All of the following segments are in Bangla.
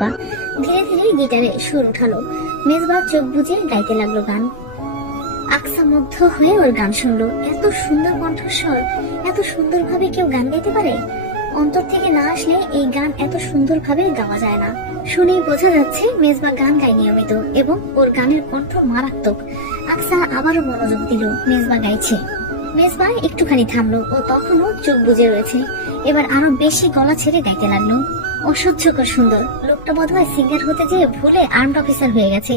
মেজবা। ধীরে ধীরে গিটারে সুর উঠালো। মেজবা চোখ বুজে গাইতে লাগলো গান। আকসা মুগ্ধ হয়ে ওর গান শুনলো। এত সুন্দর কণ্ঠস্বর, এত সুন্দর ভাবে কেউ গান গাইতে পারে? অন্তর থেকে না আসলে এই গান এত সুন্দর ভাবে গাওয়া যায় না। শুনেই বোঝা যাচ্ছে মেজবা গান গায় নিয়মিত এবং ওর গানের কণ্ঠ মারাত্মক। আকসা আবারও মনোযোগ দিল। মেজবা গাইছে। মেজবা একটুখানি থামলো ও তখনও চোখ বুজে রয়েছে। এবার আরো বেশি গলা ছেড়ে গাইতে লাগলো। অসহ্যকর সুন্দর। লোকটা বোধহয় সিঙ্গার হতে যেয়ে ভুলে আর্মড অফিসার হয়ে গেছে।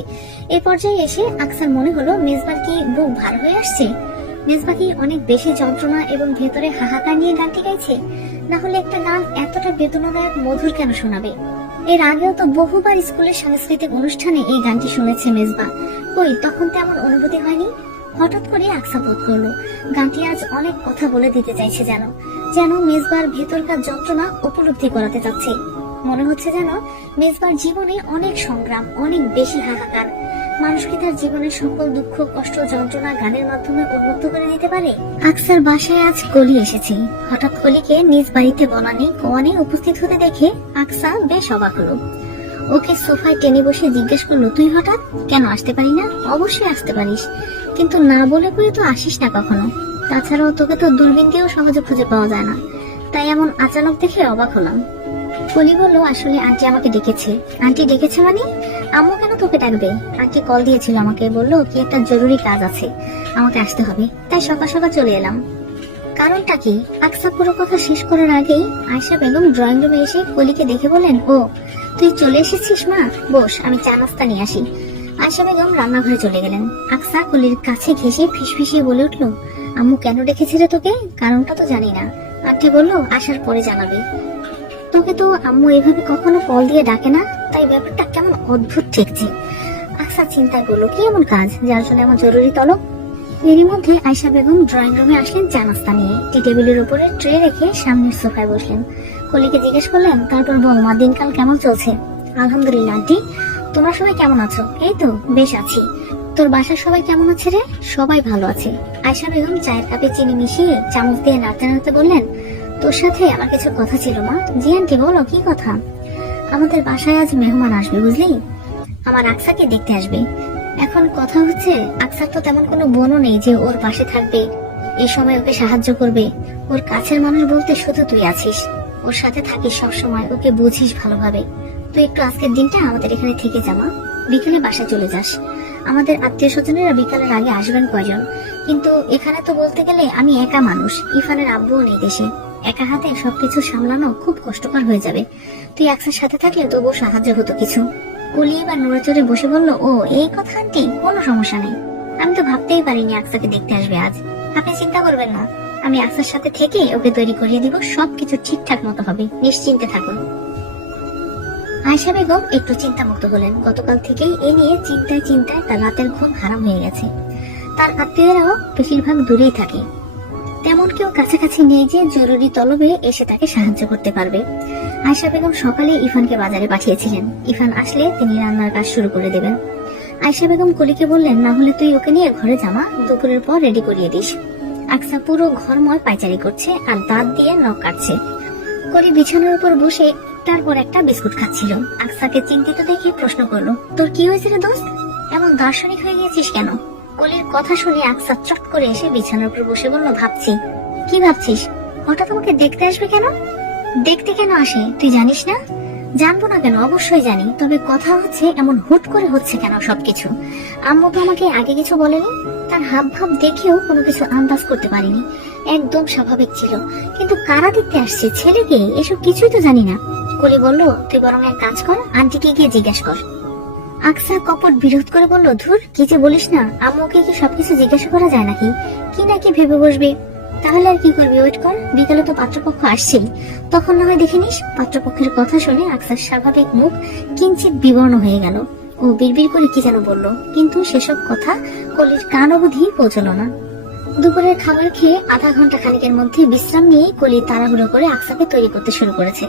এই পর্যায়ে এসে আকসার মনে হলো মেজবার কি বুক ভার হয়ে আসছে? মেজবা কি অনেক বেশি যন্ত্রণা এবং ভেতরে হাহাকার নিয়ে গানটি গাইছে? না হলে একটা গান এতটা বেদনাদায়ক মধুর কেন শোনাবে? এর আগেও তো বহুবার স্কুলের সাংস্কৃতিক অনুষ্ঠানে এই গানটি শুনেছে মেজবা। কই তখন তেমন অনুভূতি হয়নি। হঠাৎ করে আকসা বোধ করলো গানটি আজ অনেক কথা বলে দিতে চাইছে, যেন যেন মেজবার ভেতরকার যন্ত্রণা উপলব্ধি করাতে চাচ্ছে। মনে হচ্ছে যেন মেজবার জীবনে অনেক সংগ্রাম, অনেক বেশি হাহাকার। মানুষ কি তার জীবনের সকল দুঃখ, কষ্ট, যন্ত্রণা গানের মাধ্যমে উন্মুক্ত করে দিতে পারে? আকসার বাসায় আজ কলি এসেছে। হঠাৎ কলিকে নিজ বাড়িতে বলা নেই কোয়া নেই উপস্থিত হতে দেখে আকসা বেশ অবাক হলো। ওকে সোফায় টেনে বসে জিজ্ঞেস করলো, তুই হঠাৎ কেন আসতে পারি না? অবশ্যই আসতে পারিস, কিন্তু না বলে করে তো আসিস না কখনো। তাছাড়াও তোকে তো দূরবীন দিয়েও সহজে খুঁজে পাওয়া যায় না, তাই এমন আচানক দেখে অবাক হলাম। কলি বলল, আসলে আন্টি আমাকে ডেকেছে। আন্টি ডেকেছে মানে? আম্মু কেন তোকে ডাকবে? আন্টি কল দিয়েছিল আমাকে, বললো কি একটা জরুরি কাজ আছে, আমাকে আসতে হবে, তাই সকাল সকাল চলে এলাম। কারণটা কি? আকসা পুরো কথা শেষ করার আগেই আয়েশা বেগম ড্রয়িং রুমে এসে কলিকে দেখে বললেন, ও তুই চলে এসেছিস মা, বস, আমি চা নাস্তা নিয়ে আসি। আয়েশা বেগম রান্নাঘরে চলে গেলেন। আকসা কলির কাছে ঘেঁষে ফিসফিসিয়ে বলে উঠলো, আম্মু কেন ডেকেছিল তোকে? কারণটা তো জানি না, আন্টি বললো আসার পরে জানাবে। তোকে তো আম্মু এভাবে কখনো কল দিয়ে ডাকে না, তাই ব্যাপারটা কেমন অদ্ভুত ঠেকছে। আকসা চিন্তায় বললো, কি এমন কাজ যার জন্য এমন জরুরি তলব? এরই মধ্যে আয়েশা বেগম ড্রয়িং রুমে আসলেন চা নাস্তা নিয়ে। টি টেবিলের উপরে ট্রে রেখে সামনের সোফায় বসলেন। কলিকে জিজ্ঞেস করলেন, তারপর বল মা, দিনকাল কেমন চলছে? আলহামদুলিল্লাহ আন্টি, তোমরা সবাই কেমন আছো? এই তো বেশ আছি। তোর বাসার সবাই কেমন আছে রে? সবাই ভালো আছে। আয়েশা বেগম চায়ের কাপে চিনি মিশিয়ে চামচ দিয়ে নাড়তে নাড়তে বললেন, তোর সাথে আমার কিছু কথা ছিল মা। জি আন্টি বলো, কি কথা? আমাদের বাসায় আজ মেহমান আসবে বুঝলি, আমার আকসাকে দেখতে আসবে। এখন কথা হচ্ছে, আকসার তো তেমন কোনো বোনও নেই যে ওর পাশে থাকবে, এই সময় ওকে সাহায্য করবে। ওর কাছের মানুষ বলতে শুধু তুই আছিস, ওর সাথে থাকিস সব সময়, ওকে বুঝিস ভালোভাবে। তুই একটু আজকের দিনটা আমাদের এখানে থেকে যামা, বিকেলে বাসা চলে যাস। আমাদের আত্মীয় স্বজনেরা বিকালের আগে আসবেন কয়জন, কিন্তু এখানে তো বলতে গেলে আমি একা মানুষ, ইরফানের আব্বুও নেই দেশে, একা হাতে সবকিছু সামলানো খুব কষ্টকর হয়ে যাবে। তুই আকসার সাথে থাকলে তবুও সাহায্য হতো কিছু। কলি এবার নড়ে চড়ে বসে বলল, ও এই কথা আন্টি, কোনো সমস্যা নেই। আমি তো ভাবতেই পারিনি আকসাকে দেখতে আসবে আজ। আপনি চিন্তা করবেন না, আমি আকসার সাথে থেকে ওকে তৈরি করিয়ে দিব, সবকিছু ঠিকঠাক মতো হবে, নিশ্চিন্তে থাকুন। আয়েশা বেগম একটু চিন্তামুক্ত হলেন। গতকাল থেকেই এ নিয়ে চিন্তায় চিন্তায় তার রাতের ঘুম হারাম হয়ে গেছে। তার আত্মীয়রাও বেশিরভাগ দূরেই থাকে, তেমন কেউ কাছাকাছি নেই যে জরুরি তলবে এসে তাকে সাহায্য করতে পারবে। আয়েশা বেগম সকালে ইরফানকে বাজারে পাঠিয়েছিলেন, ইরফান আসলে তিনি রান্নার কাজ শুরু করে দেবেন। আয়েশা বেগম কলিকে বললেন, না হলে তুই ওকে নিয়ে ঘরে জামা, দুপুরের পর রেডি করিয়ে দিস। আকসা পুরো ঘরময় পায়চারি করছে আর দাঁত দিয়ে নখ কাটছে। কলি বিছানার উপর বসে একটার পর একটা বিস্কুট খাচ্ছিল। আকসাকে চিন্তিত দেখে প্রশ্ন করলো, তোর কি হয়েছে রে দোস্ত, এমন দার্শনিক হয়ে গেছিস কেন? কলির কথা শুনে আকসা চট করে এসে বিছানার উপর বসে বলল, ভাবছি। কি ভাবছিস? হঠাৎ আমাকে দেখতে আসবে কেন? দেখতে কেন আসে তুই জানিস না? জানবো না কেন, অবশ্যই জানি, তবে কথা হচ্ছে এমন হুট করে হচ্ছে কেন সবকিছু? আম্মু তো আমাকে আগে কিছু বলেনি, তার হাব ভাব দেখেও কোনো কিছু আন্দাজ করতে পারিনি, একদম স্বাভাবিক ছিল। কিন্তু কারা দেখতে আসছে, ছেলেকে, এসব কিছুই তো জানি না। কলি বলল, তুই বরং এক কাজ কর, আন্টিকে গিয়ে জিজ্ঞেস কর। আকসা কপট বিরোধ করে বলল, ধুর, কি যে বলিস না, আম্মুকে কি সবকিছু জিজ্ঞাসা করা যায় নাকি? কি নাকি ভেবে বসবে, তাহলে আর কি করবি, ওয়েট কর, বিকালে তো পাত্রপক্ষ আসছেই, তখন না হয় দেখে নিস। পাত্রপক্ষের কথা শুনে আকসার স্বাভাবিক মুখ কিঞ্চিত বিবর্ণ হয়ে গেল। ও বিড়বিড় করে কি যেন বলল, কিন্তু সেসব কথা কলির কান অবধি পৌঁছলো না। দুপুরের খাবার খেয়ে আধা ঘন্টা খানিকের মধ্যে বিশ্রাম নিয়ে কলি তাড়াহুড়ো করে আকসাকে তৈরি করতে শুরু করেছে।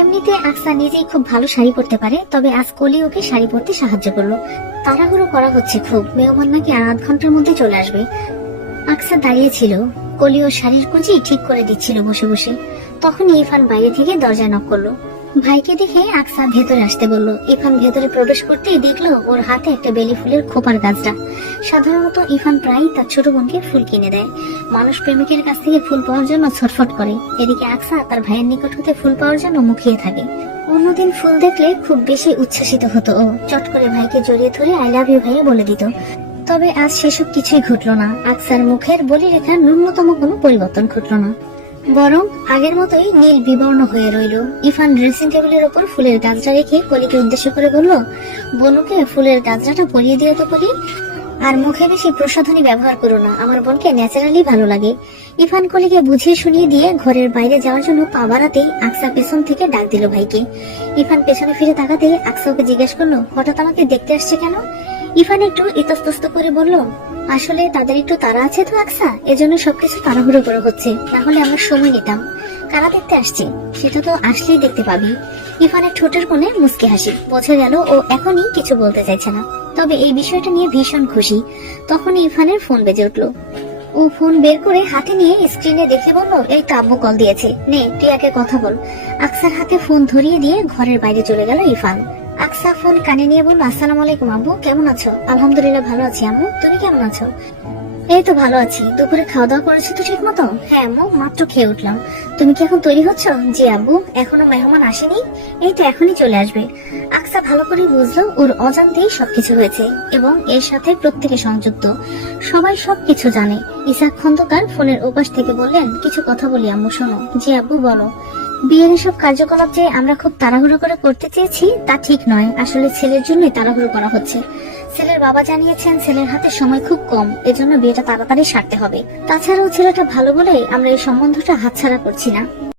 এমনিতে আকসা নিজেই খুব ভালো শাড়ি পরতে পারে, তবে আজ কলি ওকে শাড়ি পরতে সাহায্য করলো। তাড়াহুড়ো করা হচ্ছে খুব, মেহমান নাকি আর আধ ঘন্টার মধ্যে চলে আসবে। আকসা দাঁড়িয়ে ছিল, কলি ও শাড়ির কুচি ঠিক করে দিচ্ছিল বসে বসে। তখন ইরফান বাইরে থেকে দরজায় নক করলো। ভাইকে দেখে আকসা ভেতরে আসতে বলল। ইরফান ভেতরে প্রবেশ করতেই দেখলো ওর হাতে একটা বেলি ফুলের খোপার গাছটা। সাধারণত ইরফান প্রায়ই তার ছোট বোনকে ফুল কিনে দেয়, মানুষ প্রেমিকের কাছ থেকে ফুল পাওয়ার জন্য ছটফট করে। এদিকে আকসা তার ভাইয়ের নিকট হতে ফুল পাওয়ার জন্য মুখিয়ে থাকে। অন্যদিন ফুল দেখলে খুব বেশি উচ্ছ্বাসিত হতো ও, চট করে ভাইকে জড়িয়ে ধরে আই লাভ ইউ ভাইয়া বলে দিত। তবে আজ সেসব কিছুই ঘটলো না। আকসার মুখের বলি রেখার ন্যূনতম কোনো পরিবর্তন ঘটলো না, বরং আগের মতোই নীল বিবর্ণ হয়ে রইল। ইরফান ড্রেসিং টেবিলের ওপর ফুলের গাছটা রেখে কলিকে উদ্দেশ্য করে বলল, বনুকে ফুলের গাছটা পরিয়ে দিও তো কলি, আর মুখে বেশি প্রসাধনী ব্যবহার করো না, আমার বোনকে ন্যাচারালি ভালো লাগে। ইরফান কলিকে বুঝিয়ে শুনিয়ে দিয়ে ঘরের বাইরে যাওয়ার জন্য পা বাড়াতেই আকসা পেছন থেকে ডাক দিল ভাইকে। ইরফান পেছনে ফিরে তাকাতেই আকসা ওকে জিজ্ঞেস করলো, হঠাৎ আমাকে দেখতে আসছে কেন? ইরফান একটু ইতস্তত করে বলল, আসলে তাদের একটু তাড়া আছে তো আকসা, এজন্য সবকিছু তাড়াহুড়ো করে হচ্ছে, না হলে আমরা সময় নিতাম। কারা দেখতে আসছে সেটা তো আসলেই দেখতে পাবি। ইরফানের ঠোঁটের কোণে মুচকি হাসি, বোঝা গেল ও এখনই কিছু বলতে চাইছে না, তবে এই বিষয়টা নিয়ে ভীষণ খুশি। তখন ইরফানের ফোন বেজে উঠলো। ও ফোন বের করে হাতে নিয়ে স্ক্রিনে দেখে বলল, এই তো আব্বু কল দিয়েছে, নে তুই আগে কথা বল। আকসার হাতে ফোন ধরিয়ে দিয়ে ঘরের বাইরে চলে গেল ইরফান। আকসা ফোন কানে নিয়ে বলল, আসসালামু আলাইকুম আব্বু, কেমন আছো? আলহামদুলিল্লাহ ভালো আছি আম্মু, তুমি কেমন আছো? এই তো ভালো আছি। দুপুরে খাওয়া দাওয়া করেছো তো ঠিক মতো? হ্যাঁ আম্মু, মাত্র খেয়ে উঠলাম। তুমি কি এখন তৈরি হচ্ছ? জি আব্বু, এখনো মেহমান আসেনি, এই তো এখনই চলে আসবে। আকসা ভালো করে বুঝলো ওর অজান্তেই সবকিছু হয়েছে এবং এর সাথে প্রত্যেকে সংযুক্ত, সবাই সবকিছু জানে। ইসাক খন্দকার ফোনের ওপাশ থেকে বললেন, কিছু কথা বলি আম্মু, শোনো। জি আব্বু বলো। বিয়ের এসব কার্যকলাপ যে আমরা খুব তাড়াহুড়ো করে করতে চেয়েছি তা ঠিক নয়, আসলে ছেলের জন্যই তাড়াহুড়ো করা হচ্ছে। ছেলের বাবা জানিয়েছেন ছেলের হাতে সময় খুব কম, এজন্য বিয়েটা তাড়াতাড়ি সারতে হবে। তাছাড়াও ছেলেটা ভালো বলে আমরা এই সম্বন্ধটা হাতছাড়া করছি না।